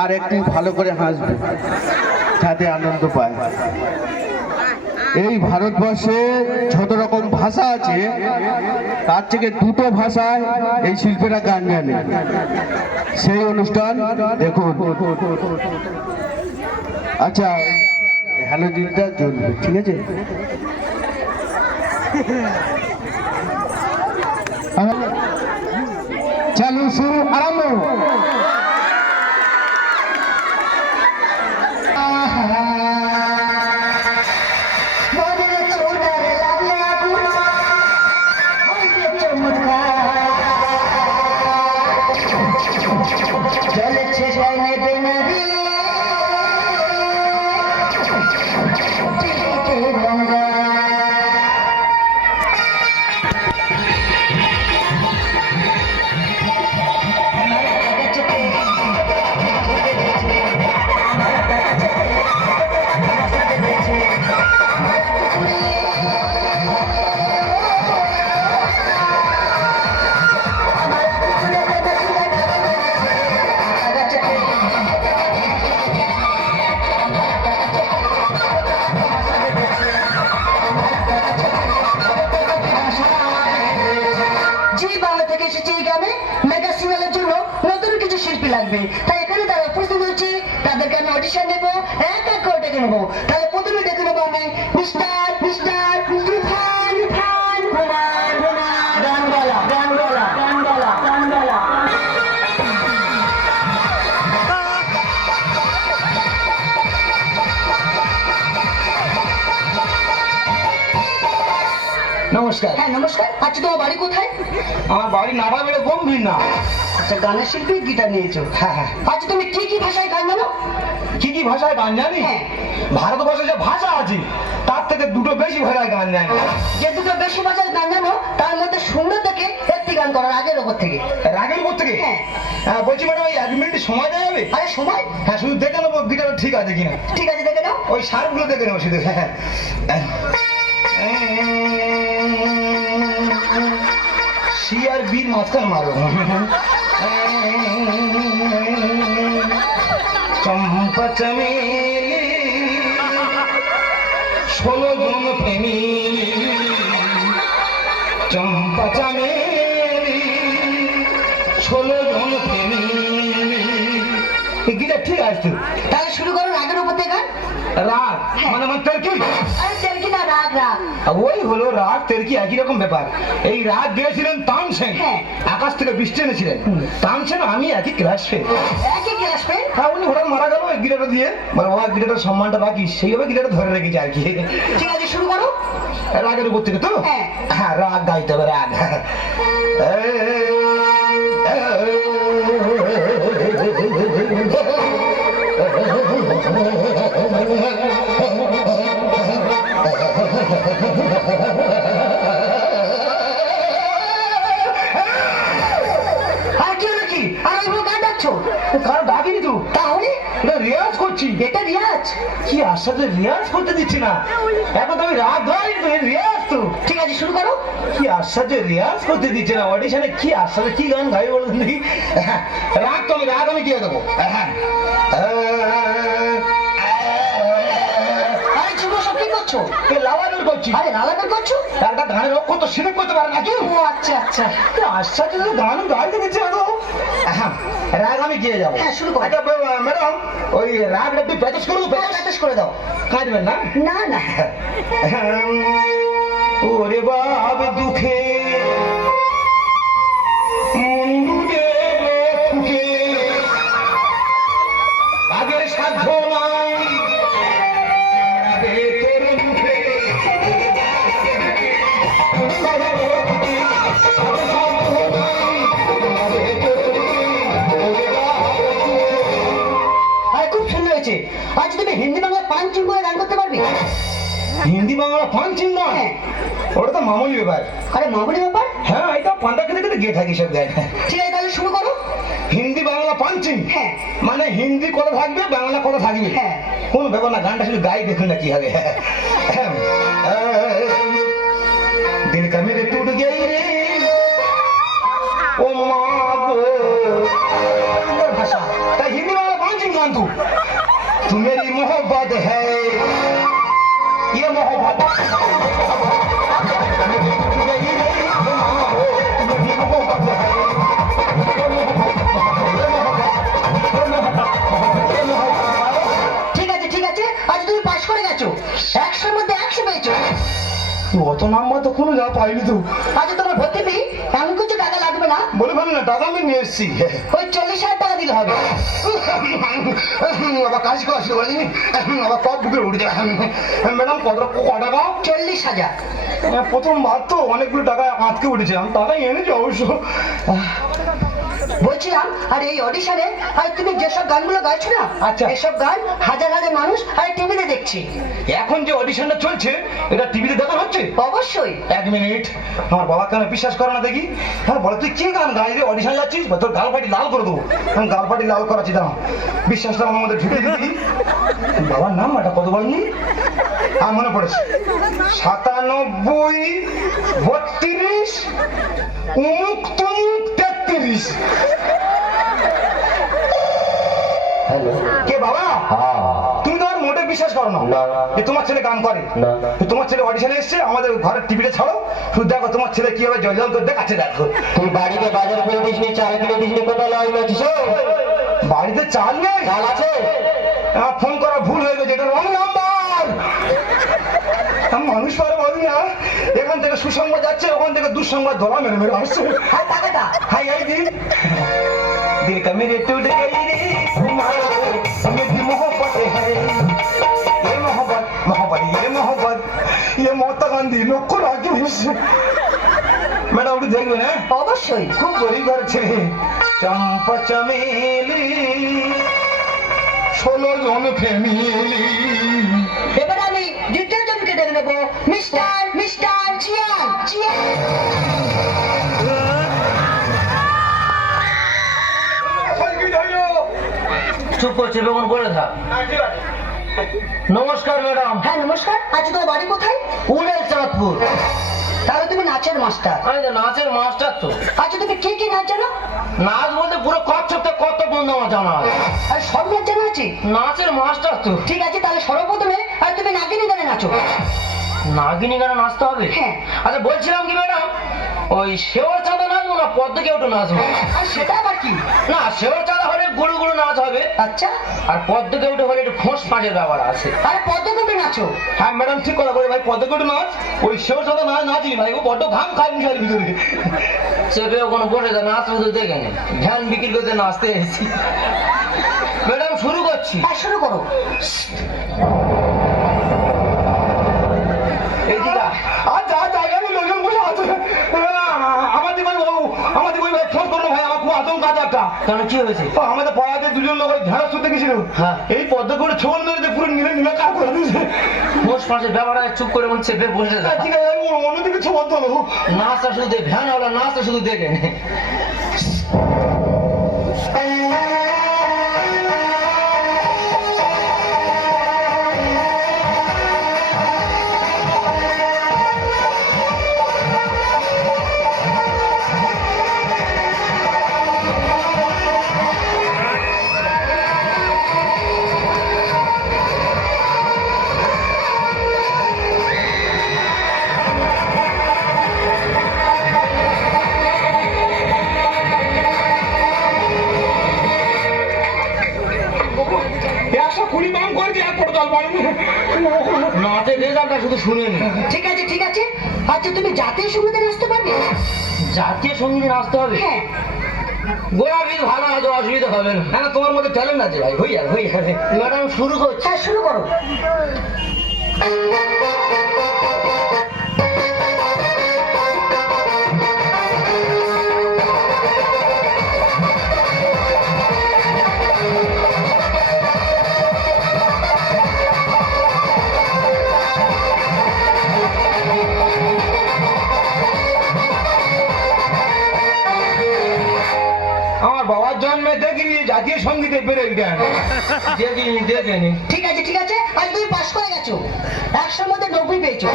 আর একটু ভালো করে হাসবে যাতে আনন্দ পায়। এই ভারতবর্ষে যত রকম ভাষা আছে তার থেকে দুটো ভাষায় এই শিল্পীরা গান জানে। সেই অনুষ্ঠান দেখুন। আচ্ছা, হ্যালো দিনটা চলবে, ঠিক আছে? চালু শুরু আরম্ভ। লাগবে তাই এখানে তারা উপস্থিত হয়েছে, তাদেরকে আমি অডিশন দেবো, এক এক করে ডেকে নেবো। তাহলে প্রথমে ডেকে নেবো আমি মিস্টার মিস্টার ইরফান ইরফান কুমার কুমার গানওয়ালা গানওয়ালা গানওয়ালা গানওয়ালা। নমস্কার। হ্যাঁ নমস্কার। আচ্ছা তোমার বাড়ি কোথায়? আমার বাড়ি নাভা বেড়ে গম্ভীর না। আচ্ছা গানের শিল্পী, গিটার নিয়েছো? হ্যাঁ হ্যাঁ। আচ্ছা তুমি কি কি ভাষায় গান জানো? কি কি ভাষায় গান জানি? হ্যাঁ। ভারতবর্ষে যে ভাষা আছে তার থেকে দুটো বেশি ভাষায় গান জানি। যে দুটো বেশি ভাষায় গান জানো তার মধ্যে সুন্দর থেকে একটি গান করার আগের ওপর থেকে। রাগের উপর থেকে? হ্যাঁ। হ্যাঁ বলছি ম্যাডাম, ওই 1 মিনিট সময় দেওয়া যাবে? আরে সময়? হ্যাঁ শুধু দেখে নেবো গিটারটা ঠিক আছে কিনা। ঠিক আছে দেখে নাও। ওই সারগুলো দেখে নেবো শুধু। হ্যাঁ সি আর বির মাঝখানে মারো। চম্পা চমেলি 16 জন প্রেমী, চম্পা চমেলি 16 জন প্রেমী। গিটার ঠিক আছে তো? তাহলে শুরু করো রাগের উপর থেকে গান। রাগ মানে আমার তেরকি? আরে তেলকি না, রাগ রাগ। ওই হলো রাগ তেরকি একই রকম ব্যাপার। এই রাগ গেয়েছিলেন তানসেন, হ্যাঁ। আকাশ থেকে বৃষ্টি এনেছিলেন। তানসেন আমি একই ক্লাস ফেল। একই ক্লাস ফেল? হ্যাঁ উনি হঠাৎ মারা গেল ওই গিটারটা দিয়ে, বলে বাবা গিটারটার সম্মানটা রাখিস, সেইভাবে গিটারটা ধরে রেখেছি আর কি। ঠিক আছে শুরু করো। রাগের উপর থেকে তো? হ্যাঁ। হ্যাঁ রাগ গাইতে হবে, রাগ। আর কি হলো কি? আর ওই গান ডাকছো? কারো ডাকিনি তো, তাহলে এটা রেয়াজ করছি। এটা রিয়াজ? কি আশ্চর্য, রেয়াজ করতে দিচ্ছি না। এখন তো আমি রাগ গাই তো, রেয়াজ তো। ঠিক আছে শুরু করো। কি আশ্চর্য, রেয়াজ করতে দিচ্ছে না অডিশনে। কি আশ্চর্য, কি গান গাই বলুন দেখি। রাগ তো আমি, রাগ আমি কি দেবো? আরে যুব সব কি করছো? লাভাবের করছি। আরে লালাবের করছো? একটা গানের অক্ষর তো সিলেক্ট করতে পারে নাকি? ও আচ্ছা আচ্ছা। কি আশ্চর্য, গান গাইতে দিচ্ছে না তো। রাগ আমি গিয়ে যাবো। হ্যাঁ শুরু করো। আচ্ছা ম্যাডাম, ওই রাগটা একটু প্র্যাকটিস করবো। প্র্যাকটিস করে দাও। কাঁদবেন না? না না। ওরে বাব দুঃখে মুন্ডে ফুকে, আগের সাধ্য নাই তোর মুখে। আরে খুব সুন্দর হয়েছে। আচ্ছা তুমি হিন্দি বাংলা পাঞ্চিং করে গান করতে পারবে? হিন্দি বাংলা পাঞ্চিং নয়, হ্যাঁ। ওটা তো মামুলি ব্যাপার। আরে মামুলি ব্যাপার? হ্যাঁ এটা পান্তা খেতে খেতে গিয়ে থাকি সব গায়ে। ঠিক আছে তাহলে শুরু করো। হিন্দি বাংলা পাঞ্চিং? হ্যাঁ। মানে হিন্দি কথা থাকবে, বাংলা কথা থাকবে। হ্যাঁ। কোন ব্যাপার না, গানটা শুধু গাই দেখুন না কি হবে। দিল কা মেরে টুট গই রে ও মা গো। ভাষা তাই হিন্দি বাংলা গান তো तू मेरी मोहब्बत है ये मोहब्बत ঠিক আছে ঠিক আছে, আজ তুমি পাশ করে গেছো, 100-র মধ্যে 100 পেয়েছো। অত নাম্বার তো কোনো যা পাইনি তো আজ তোমার ভর্তি ফি এমন কিছু টাকা লাগবে না, বলে ফেলি না টাকা আমি নিয়ে এসছি ওই 40,000 টাকা দিলে হবে। আবার কাজ করছি বলি আবার কপ বুকে উঠে যায় ম্যাডাম কত টাকা 40,000। প্রথমবার তো অনেকগুলো টাকা আটকে উঠেছে আমি টাকা এনেছি অবশ্য বলছিলাম আর এই অডিশনে আর তুমি যেসব গানগুলো গাইছো না, আচ্ছা। এসব গান হাজার হাজার মানুষ আর টিভিতে দেখছি। এখন যে অডিশনটা চলছে এটা টিভিতে দেখা হচ্ছে অবশ্যই। 1 মিনিট আমার বাবা কেন বিশ্বাস করে না দেখি হ্যাঁ বলে তুই কি গান গাই রে অডিশন যাচ্ছিস তোর গাল ফাটি লাল করে দেবো আমি গাল ফাটি লাল করাচ্ছি দাঁড়া বিশ্বাসটা আমার মধ্যে ঢুকে দিবি বাবার নাম এটা কত বলনি মনে পড়েছে 97 32 উমুক তুমুক 33 হ্যালো, কে বাবা হ্যাঁ, তুমি তো আর মোটে বিশ্বাস করো না না। যে তোমার ছেলে গান করে না। তো তোমার ছেলে অডিশনে এসছে আমাদের ঘরের টিভিতে ছাড়ো শুধু দেখো তোমার ছেলে কিভাবে জল জল করে দেখাচ্ছে দেখো তুই বাড়িতে বাজার করে দিস নি, চাল কিনে দিস নি, কোথায় লাইন আছিস? বাড়িতে চাল নেই চাল আছে? আমার ফোন করা ভুল হয়ে গেছে এটা রং নাম্বার মানুষ পারে বলি না এখান থেকে সুসংবাদ যাচ্ছে ওখান থেকে দুঃসংবাদ ধরা মেরে মেরে আসছে আর টাকাটা হাই আই দি दिल का मेरे टूट गई रे तुम्हारे मेरी मोहब्बत है ये मोहब्बत मोहब्बत ये मोहब्बत ये महात्मा गांधी লক্ষ্য রাখিস ম্যাডাম একটু দেখবেন হ্যাঁ অবশ্যই। খুব গরিব ঘরের ছেলে চম্পা চমেলি 16 জন ফ্যামিলি এবার আমি দ্বিতীয় জনকে ডেকে নেবো, মিস্টার জিয়ান জিয়ান। চুপ করছে বেগুন বলে থাক। নমস্কার ম্যাডাম। হ্যাঁ নমস্কার, আজ তোমার বাড়ি কোথায়? উড়েল চাঁদপুর। তাহলে তুমি নাচের মাস্টার। আমি তো নাচের মাস্টার তো। আচ্ছা তুমি কি কি নাচ জানো? নাচ বলতে পুরো কচ্ছপটা কত বন্ধু আমার জানা আছে। আর সব নাচ জানা আছে? নাচের মাস্টার তো। ঠিক আছে, তাহলে সর্বপ্রথমে আর তুমি নাগিনী গানে নাচো। নাগিনী গানে নাচতে হবে? হ্যাঁ। আচ্ছা বলছিলাম কি ম্যাডাম, ওই শেওয়ার চাঁদা নাচবো না পদ্ম কেউটু নাচবো? আর সেটা আবার কি? না শেওয়ার চাঁদা হলে গুরু গুরু নাচ হবে, আচ্ছা, আর পদ্ম কেউটু হলে একটু ফোঁস ফাঁসের ব্যাপার আছে। আর পদ্মকূপে নাচো। হ্যাঁ ম্যাডাম ঠিক কথা বলে ভাই পদ্মকটি নাচ ওই সেও সাথে নাচ নাচি ভাই ও বড্ড ঘাম খায় মুখের ভিতরে চেপেও কোনো বসে যায় নাচ শুধু দেখে নে ধ্যান বিক্রি করতে নাচতে এসেছি। ম্যাডাম শুরু করছি। হ্যাঁ শুরু করো। এইদিকে আচ্ছা আচ্ছা এখানে লোকজন বসে আছে আমাদের ভাই বাবু আমাদের ওই ভাই ফোন করলো ভাই আমার খুব আতঙ্ক আছে একটা কেন কি হয়েছে? ও, আমাদের পাড়াতে দুজন লোক ওই ঢেঁড়স শুতে গেছিল হ্যাঁ। এই পদ্মকটি ছোল মেরে পুরো নীলে নীলে কাজ করে দিয়েছে ফোঁস ফাঁসের ব্যাপার আছে, চুপ করে মন চেপে বসে যায়। ঠিক আছে আমি অন্যদিকে ছোবল তোলো নাচটা শুধু দেখ ভ্যান হলো নাচটা শুধু দেখে নে। নাচের রেজাল্টটা শুধু শুনে নি। ঠিক আছে ঠিক আছে, আচ্ছা তুমি জাতীয় সঙ্গীতে নাচতে পারবে? জাতীয় সঙ্গীতে নাচতে হবে? হ্যাঁ। গোড়াবিদ ভালো হয়তো অসুবিধা হবে না। হ্যাঁ তোমার মধ্যে ট্যালেন্ট আছে ভাই হয়ে যাবে হয়ে যাবে ম্যাডাম শুরু করছি। হ্যাঁ শুরু করো। আমার বাবার জন্মে দেখিনি জাতীয় সঙ্গীতে বেড়ে জ্ঞান দেখিনি। ঠিক আছে, আজ তুমি পাস করে গেছো, 100-র মধ্যে 90 পেয়েছো।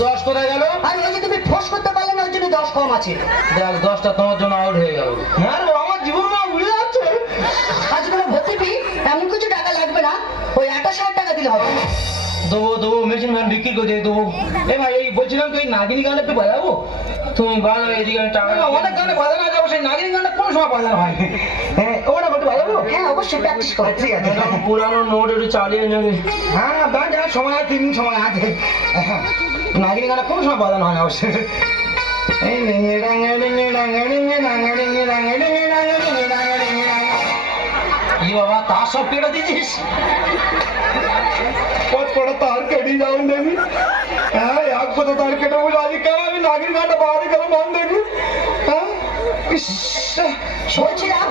10 কোথায় গেল? আর ওই যে তুমি ফোর্স করতে পারলে না, ওই জন্য 10 কম আছে। দেখ 10টা তোমার জন্য আউট হয়ে গেল। হ্যাঁ রে, আমার জীবন না উড়ে যাচ্ছে আজ তোমার ভর্তি ফি এমন কিছু হবে না, ওই 28,000 টাকা দিলে হবে। দেবো মেশিন ভ্যান বিক্রি করে দিয়ে দেবো। এ ভাই এই বলছিলাম তুই নাগিনী গানটা একটু বাজাবো? তুমি বাজাবে, এদিকে আমি টাকা অনেক গানে বাজানো যাবো, সেই নাগিনী গানটা কোন সময় বাজানো হয়? হ্যাঁ ওটা একটু বাজাবো? হ্যাঁ অবশ্যই প্র্যাকটিস করো। ঠিক আছে। পুরানো নোট একটু চালিয়ে নেবে। হ্যাঁ ব্যাংক যাওয়ার সময় আছে, 3 দিন সময় আছে। হ্যাঁ, নাগিনী গানটা কোন সময় বাজানো হয় না অবশ্যই। এই রিঙে রাঙে রিঙে রাঙে রিঙে রাঙে রিঙে রাঙে রিঙে রাঙে রিঙে রাঙে রিঙে রাঙে। কি বাবা, তার সব কেটে দিয়েছিস? बहुत बड़ा तार कटी जाऊं देवी। हाँ यार को तो तार कटा मुझे आज क्या अभी नागिन गाना बाहर ही करो मान देवी। हाँ इस বলছিলাম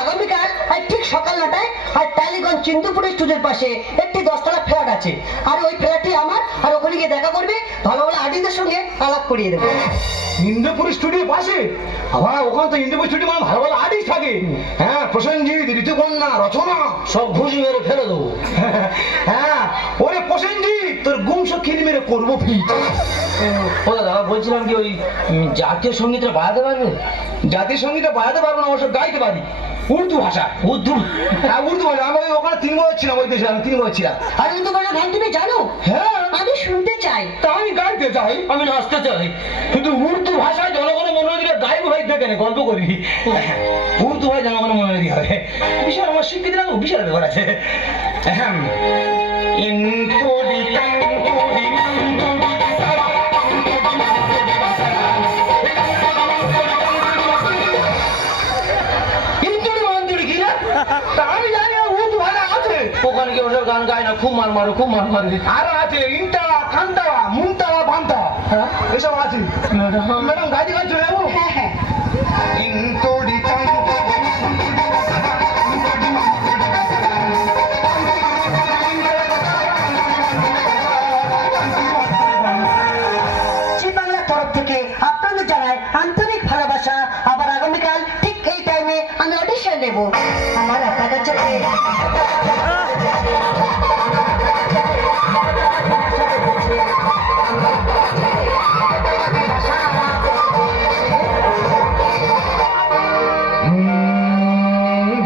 আগামীকাল আর ঠিক সকাল 9টায় আর টালিগঞ্জ চিন্দুপুর স্টুডিওর পাশে একটি 10তলা ফ্ল্যাট আছে, আর ওই ফ্ল্যাটটি আমার, আর ওখানে গিয়ে দেখা করবে, ভালো ভালো আর্টিস্টদের সঙ্গে আলাপ করিয়ে দেবো। ইন্দ্রপুর স্টুডিও পাশে? হ্যাঁ ওখানে তো ইন্দ্রপুর স্টুডিও মানে ভালো ভালো আর্টিস্ট থাকে। হ্যাঁ প্রসেনজিৎ, ঋতুপর্ণা, রচনা সব ঘুষি মেরে ফেলে দেবো। হ্যাঁ ওরে প্রসেনজিৎ তোর গুমস খিল মেরে করবো ফিট। ও দাদা বলছিলাম কি, ওই জাতীয় সঙ্গীতটা বাজাতে পারবে? জাতীয় সঙ্গীতটা বাজাতে পারবো না, অবশ্য গাইতে পারি উর্দু ভাষা। উর্দু? হ্যাঁ উর্দু ভাষা। আমি ওখানে 3 বছর ছিলাম, ওই দেশে আমি 3 বছর ছিলাম। আর কিন্তু কোনো গান তুমি জানো? হ্যাঁ আমি শুনতে চাই। তা আমি গাইতে চাই, আমি নাচতে চাই। কিন্তু উর্দু ভাষায় জনগণের মনে দিলে গাইব ভাই দেখে গল্প করি। উর্দু ভাই জনগণের মনে দিয়ে হবে বিশাল আমার স্বীকৃতি না, বিশাল ব্যাপার আছে। আমি জানি না উর্দু ভাষা আছে। ওখানে কি ওসব গান গায় না? খুব মার মারো, খুব মার মারো। আরো আছে ইন্টাওয়া, খান্তাওয়া, মুন্তাওয়া, বান্তাওয়া, হ্যাঁ এসব আছে। ম্যাডাম গাইতে গাইতে চলে যাবো। হ্যাঁ হ্যাঁ ইন্টোডি জি বাংলার তরফ থেকে আপনাদের জানাই আন্তরিক ভালোবাসা। আবার আগামীকাল ঠিক এই টাইমে আমি অডিশন নেব। আমার আপনার কাছে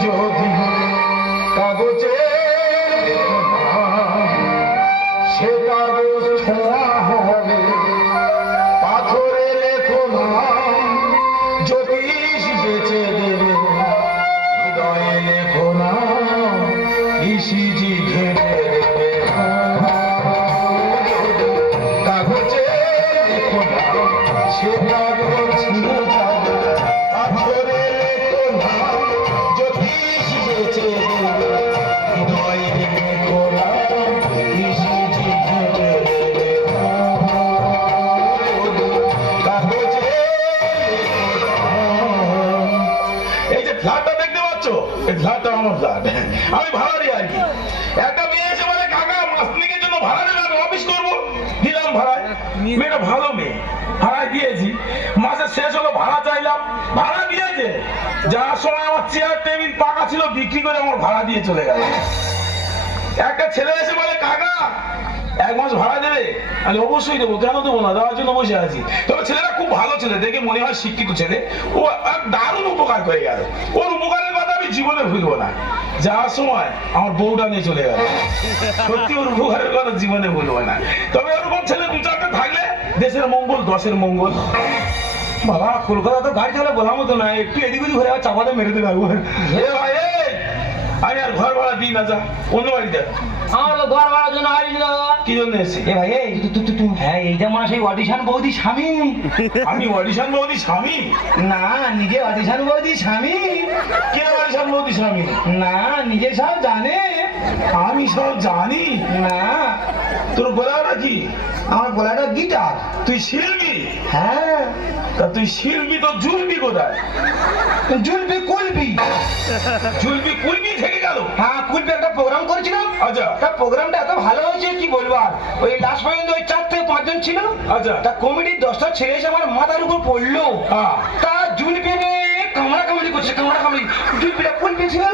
যদি কাগজে সে কাগজ ছোঁয়া হবে, পাথরে লেখো নাম, জ্যোতিষ বেঁচে দেবে, হৃদয়ে লেখো নাম, ইসিজি ঘেরে দেবে। কাগজে লেখো নাম, সে কাগজ ছিঁড়ে যাবে, পাথরে লেখো নাম, জ্যোতিষ বেঁচে দেবে, হৃদয়ে লেখো নাম, ইসিজি ঘেরে দেবে। কাগজে লেখো নাম। এই যে ফ্ল্যাটটা দেখতে পাচ্ছ, এই ফ্ল্যাটটা আমার ফ্ল্যাট, আমি ভাড়া দিই আর কি। একটা মেয়ে এসে বলে কাকা মাসনিকের জন্য ভাড়া দেবে, আমি অফিস করবো, দিলাম ভাড়ায়। মেয়েটা ভালো মেয়ে, ভাড়ায় দিয়েছি। মাসের শেষ হলো, ভাড়া চাইলাম, ভাড়া দিয়েছে। যাওয়ার সময় আমার চেয়ার টেবিল পাকা ছিল, বিক্রি করে আমার ভাড়া দিয়ে চলে গেল। একটা ছেলে এসে বলে কাকা 1 মাস ভাড়া দেবে, আমি অবশ্যই দেবো, কেন দেবো না, দেওয়ার জন্য বসে আছি। তবে ছেলেটা খুব ভালো ছেলে, দেখে মনে হয় শিক্ষিত ছেলে। ও এক দারুণ উপকার করে গেল। ওর উপকারের কথা আমি জীবনে ভুলবো না। যাওয়ার সময় আমার বউটা নিয়ে চলে গেল। সত্যি ওর উপকারের কথা জীবনে ভুলবো না। তবে ওরকম ছেলে 2-4টা থাকলে দেশের মঙ্গল, দশের মঙ্গল। বাবা কলকাতা তো গাড়ি চালা বলার মতো না, একটু এদিক ওদিক ঘুরে আবার চাপাতে মেরে দেবে। ভাই আমি আর ঘর ভাড়া দিই না, যা অন্য বাড়িতে। আমার তো ঘর ভাড়ার জন্য আসি না। কি জন্য এসছি? এ ভাই, এই হ্যাঁ এইটা মনে হয় সেই অডিশন বৌদি স্বামী। আমি অডিশন বৌদি স্বামী? না, নিজে অডিশন বৌদি স্বামী। কে অডিশন বৌদি স্বামী? না, নিজে সব জানে। আমি সব জানি না, তোর গলাটা কি? আমার গলাটা গিটার। তুই শিল্পী? হ্যাঁ। তা তুই শিল্পী তো জুলপি কোথায়? জুলপি কুলপি। জুলপি কুলপি থেকে গেল। হ্যাঁ, কুলপি একটা প্রোগ্রাম করেছিলাম। আচ্ছা তা প্রোগ্রামটা এত ভালো হয়েছে কি বলবো আর। ওই লাস্ট পর্যন্ত ওই 4 থেকে 5 জন ছিল। আচ্ছা তা কমিটির 10টা ছেলে এসে আমার মাথার উপর পড়লো। হ্যাঁ। তা জুলপি নিয়ে কামড়া কামড়ি করছে, কামড়া কামড়ি। জুলপিটা কুলপি ছিল।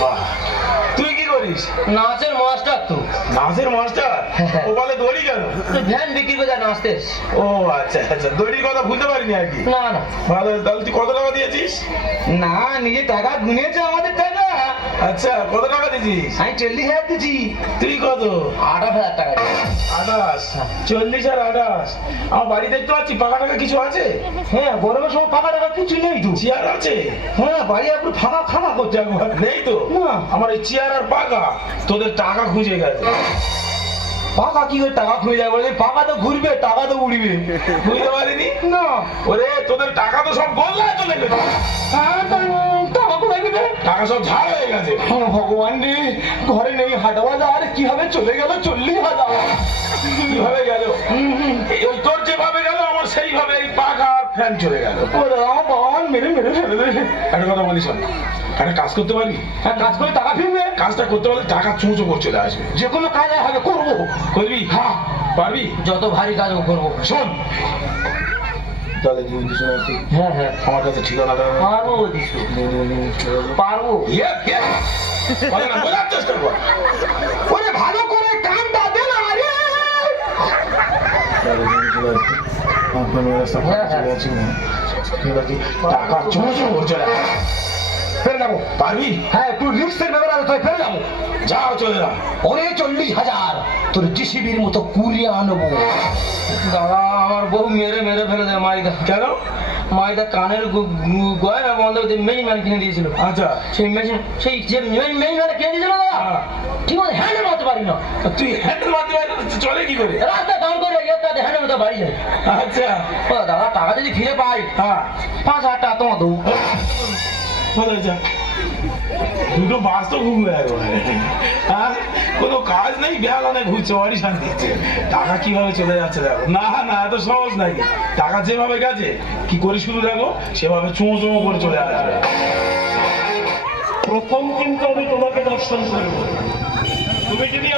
বাহ, তুই কি করিস? নাচের মাস্টার তো। নাচের মাস্টার? ও বলে দড়ি কেন? ভ্যান বিক্রি করে নাচতে। ও আচ্ছা আচ্ছা, দড়ির কথা ভুলতে পারিনি আর কি। না না, ভালো, তাহলে তুই কত টাকা দিয়েছিস? না নিজে টাকা গুনেছে আমাদের টাকা, আচ্ছা কত টাকা দিছিস? আমি 40,000 দিছি। তুই কত? 28,000 টাকা দিছি। 28, 40 আর 28। আমার বাড়ি দেখতে পাচ্ছি পাকা টাকা কিছু আছে? হ্যাঁ গরমের সময় পাকা টাকা কিছু নেই তো। চেয়ার আছে? হ্যাঁ বাড়ি একটু ফাঁকা ফাঁকা করছে একবার। নেই তো? না। আমার এই চেয়ার আর পাকা তোদের টাকা খুঁজে গেছে। পাকা কি করে টাকা খুঁজে যাবে? পাকা তো ঘুরবে, টাকা তো উড়বে। বুঝতে পারিনি? না। ওরে তোদের টাকা তো সব গোল্লায় চলে গেছে। টাকা কোথায় দিবে? টাকা সব ঝাড় হয়ে গেছে। ভগবান রে, ঘরে নেই হাট বাজার, কিভাবে চলে গেল 40,000? কিভাবে গেল? ওই তোর যেভাবে গেল আমার সেইভাবে এই পাখা আর ফ্যান চলে গেল। ওরে আমার বাবা মেরে মেরে ফেলে দে। একটা কথা বলিস, একটা কাজ করতে পারবি? হ্যাঁ কাজ করে টাকা ফিরবে। কাজটা করতে পারলে টাকা চুঁচো করে চলে আসবে। যে কোনো কাজ হবে করবো। করবি? হ্যাঁ পারবি? যত ভারী কাজ করবো। শোন তাহলে দিয়ে দিস না একটু। হ্যাঁ হ্যাঁ আমার কাছে ঠিকানাটা পারবো দিশু, পারবো। বলে না, বোঝার চেষ্টা কর। ওরে ভালো করে কামটা দে না রে। টাকা চুঁচো করে চলে আসবে। ফেরে যাবো। পারবি? হ্যাঁ একটু রিক্সের ব্যাপার আছে, তাই ফেরে যাবো। যাও চলে যা। ওরে 40,000 তোর জিসিবির মতো কুড়িয়ে আনবো। দাদা আমার বউ মেরে মেরে ফেলে দেয় মাইদা। কেন? মাইদা কানের গয়না বন্ধ মেইন ম্যান কিনে দিয়েছিল। আচ্ছা সেই মেশিন, সেই যে মেইন ম্যান কিনে দিয়েছিল দাদা, হ্যাঁ। ঠিক মতো হ্যান্ডেল মারতে পারি না। তুই হ্যান্ডেল মারতে পারবি না, চলে কি করে? রাস্তা দাম করে তাতে হ্যান্ডেল মতো বাড়ি যায়। আচ্ছা ও দাদা টাকা যদি ফিরে পাই হ্যাঁ 5,000 টাকা তোমার দেবো। ভালো হয়েছে। দুটো বাস তো ঘুরবে একবারে। হ্যাঁ কোনো কাজ নেই, বেহালা নেই, ঘুরছে অডিশন দিচ্ছে। টাকা কিভাবে চলে যাচ্ছে দেখো। না না এত সহজ নাকি? টাকা যেভাবে গেছে কি করে শুরু দেখো, সেভাবে চুঁ চুঁ করে চলে আসবে। প্রথম কিন্তু আমি তোমাকে দর্শন করব। তুমি যদি